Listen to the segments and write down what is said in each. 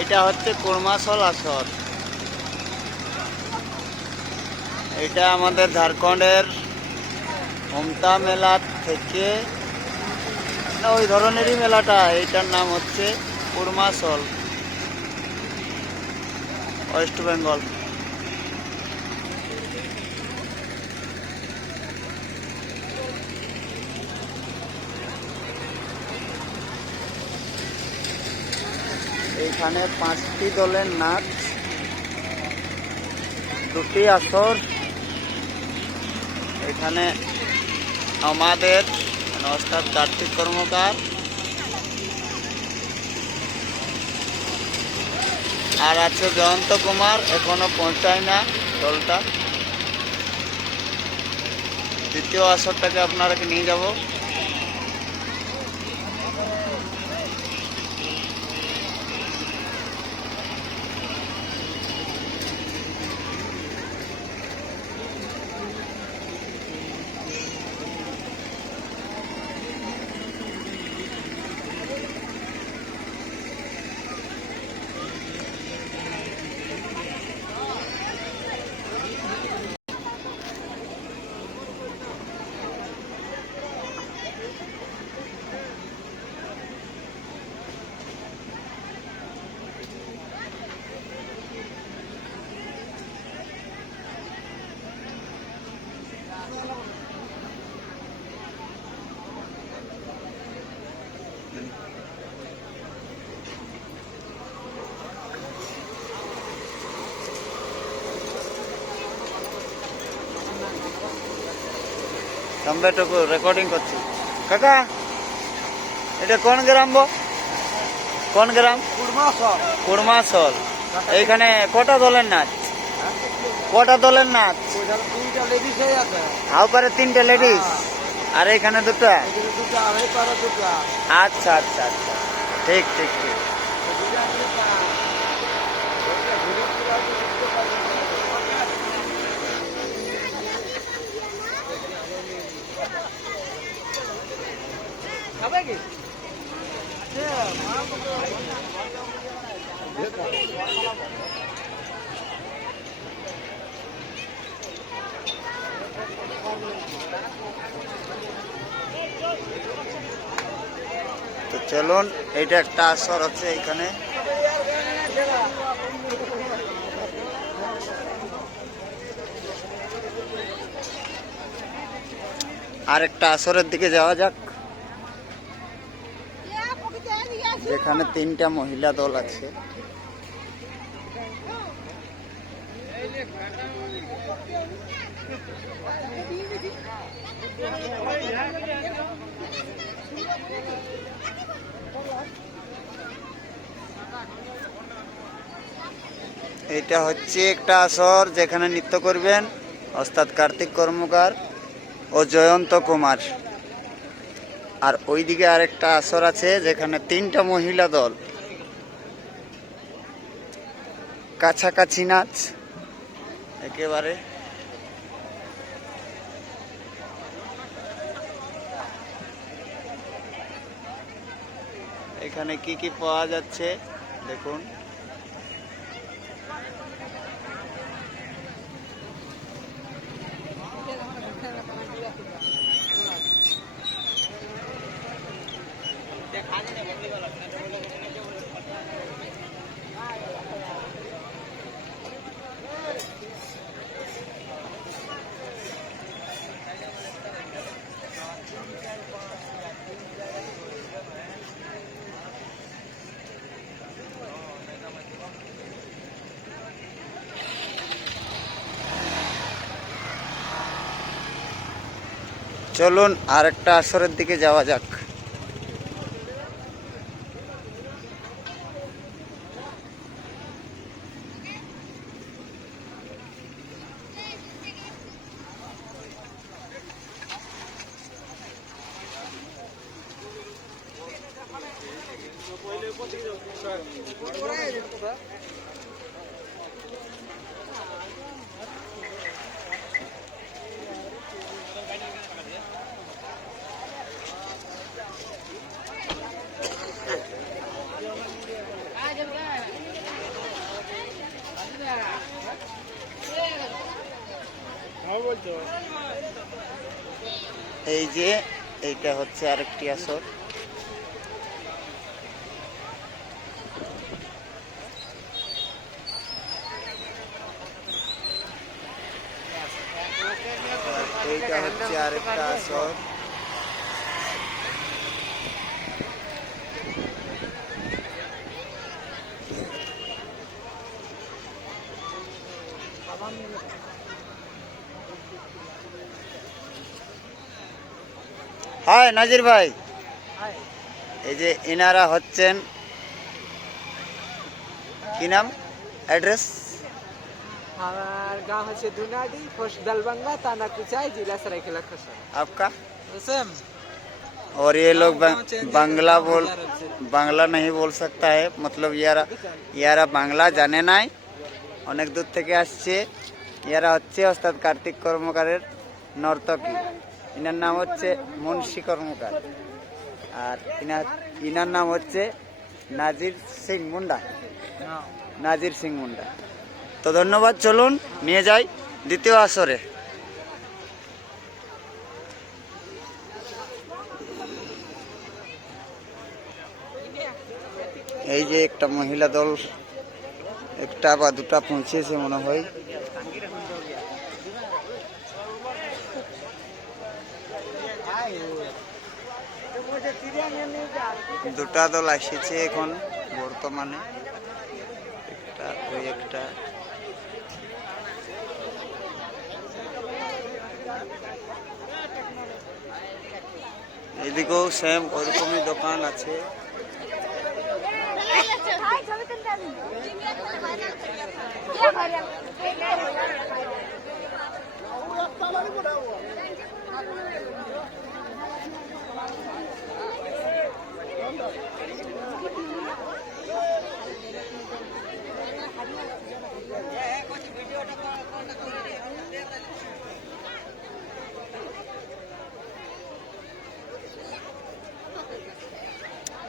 এটা হচ্ছে কুরমাসল আসর এটা আমাদের ঝাড়খণ্ডের মমতা মেলা থেকে, ওই ধরনেরই মেলাটা এইটার নাম হচ্ছে কুরমাসল ওয়েস্ট বেঙ্গল। এইখানে পাঁচটি দলের নাচ দুটি আসর এখানে আমাদের অর্থাৎ কার্তিক কর্মকার আর আছে জয়ন্ত কুমার এখনও পৌঁছায় না দলটা। দ্বিতীয় আসরটাকে আপনারাকে নিয়ে যাব? তম্বেটুকু রেকর্ডিং করছি। কাকা এটা কোন গ্রাম বো? কোন গ্রাম? কুড়মাসল। এইখানে কটা দলের নাচ? কটা দলের নাচ? হয়ে হাও পারে তিনটে লেডিস আর এখানে দুটা। আচ্ছা আচ্ছা আচ্ছা। ঠিক ঠিক ঠিক। তো চলুন এইটা একটা আসর আছে এখানে। আরেকটা আসরের দিকে যাওয়া যাক। যেখানে তিনটা মহিলা দল আছে। এটা হচ্ছে একটা আসর যেখানে নৃত্য করবেন। ওস্তাদ কার্তিক কর্মকার ও জয়ন্ত কুমার। আর ওইদিকে আরেকটা আসর আছে যেখানে তিনটা মহিলা দল। কাছাকাছি নাচ, একেবারে। এখানে কি কি পাওয়া যাচ্ছে? দেখুন। চলুন আরেকটা আসরের দিকে যাওয়া যাক। এই যে এইটা হচ্ছে আরেকটি আসর। আর এইটা হচ্ছে আরেকটা আসর। হাই নাজির ভাই এই যে ইনারা হচ্ছেন কি নাম অ্যাড্রেস আমার গাঁও হচ্ছে দুনাডি পোস্ট दलबंगा थाना कुचाई जिला सरायकेला खरसावा आपका सेम और ये लोग बं- बांग्ला बोल বাংলা नहीं बोल सकता है मतलब ইয়ারা ইয়ারা বাংলা জানে নাই অনেক দূর থেকে আসছে ইয়ারা হচ্ছে ওস্তাদ কার্তিক কর্মকারের নর্তকী ইনার নাম হচ্ছে মুন্সী কর্মকার। আর ইনার ইনার নাম হচ্ছে নাজির সিং মুন্ডা। নাজির সিং মুন্ডা। তো ধন্যবাদ, চলুন নিয়ে যাই দ্বিতীয় আসরে। এই যে একটা মহিলা দল, একটা বা দুটা পৌঁছেছে মনে হয়। দুটা দল এসেছে এখন বর্তমানে। একটা ওই একটা। এদিকেও সেম ওরকমই দোকান আছে।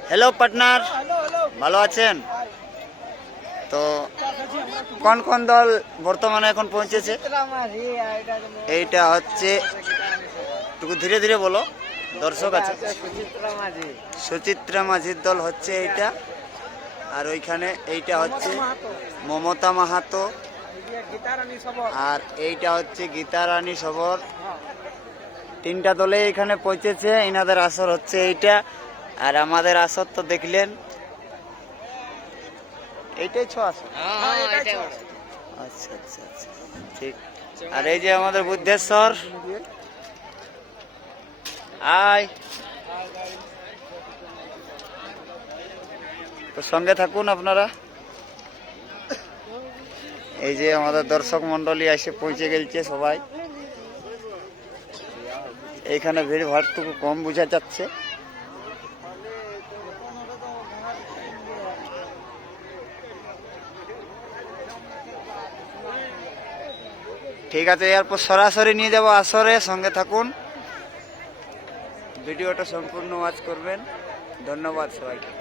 হ্যালো পার্টনার ভালো আছেন? তো কোন কোন দল বর্তমানে এখন পৌঁছেছে? এইটা হচ্ছে, একটু ধীরে ধীরে বলো। দর্শক আছে। সুচিত্রা মাঝির দল হচ্ছে এইটা। আর ওইখানে এইটা হচ্ছে মমতা মাহাতো। আর এইটা হচ্ছে গীতারানী সবর। তিনটা দলে এখানে পৌঁছেছে। এনাদের আসর হচ্ছে এইটা। আর আমাদের আসর তো দেখলেন। এইটাই ছ আসর? আচ্ছা আচ্ছা আচ্ছা ঠিক। আর এই যে আমাদের বুদ্ধেশ্বর। আয়। তো সঙ্গে থাকুন আপনারা। এই যে আমাদের দর্শক মন্ডলী এসে পৌঁছে গেছে সবাই। এইখানে ভিড় ভাড়টুকু কম বোঝা যাচ্ছে। ঠিক আছে, এরপর সরাসরি নিয়ে যাব আসরে, সঙ্গে থাকুন। ভিডিওটা সম্পূর্ণ ওয়াচ করবেন। ধন্যবাদ সবাইকে।